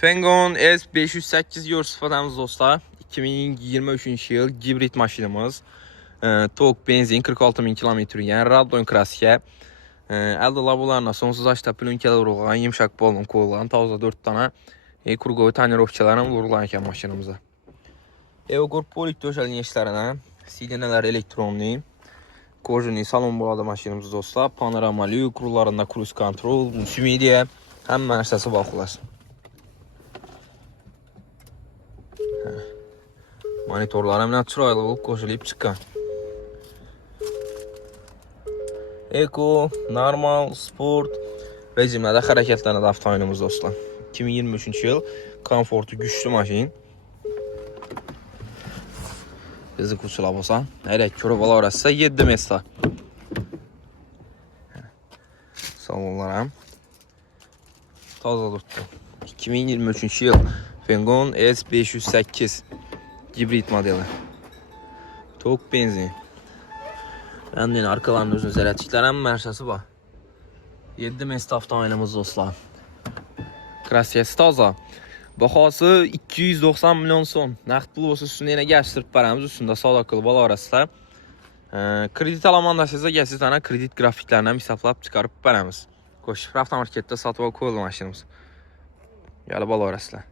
Fengon S508 yor sıfatımız dostlar. 2023 yıl gibrid maşinimiz. Tok benzin 46.000 km yani Radon kraske. Elde labularına sonsuz açta plünkeler vurulgan, yumşak bolun koyulan, tavza 4 tane kurgoy tonirovçalarına vurulgan maşinimize. Evokorpolik döşelin işlerine, sileneler elektronlu, kojuni salon boğadı maşinimiz dostlar. Panoramalı, kurlarında cruise control, multimedya, hem mərsəsi baxılar. Monitorlarım ne çıraylı olup qoşulayıb çıxan. Eko, normal, sport rejimlərdə hərəkətlənir avtomobilimiz dostlar. 2023 yıl komfortu güçlü maşin. Bizi kusura basan. Elə körəbalar arası 7 mesla. Salonlarım. Taza tutdu. 2023 yıl Fengon S508 gibrid modeli. Tok benzin. Həmdən arkalarında özünüz elətçiklərəm mərsəsi var. 7 mesla avtomobilimiz dostlar. Krasiyası taza. Baxası 290 milyon son. Nəqd pul olsa üstündə yenə gəşdirib bərəmiz. Üstündə sağda qılbal arasında. Kredit alamanda sizə gəlsiz tane kredit grafiklərindən hesablab çıxarıb bərəmiz. Qoş, avtomarketdə satıb koyuldu maşinimiz. Gəli bal arasında.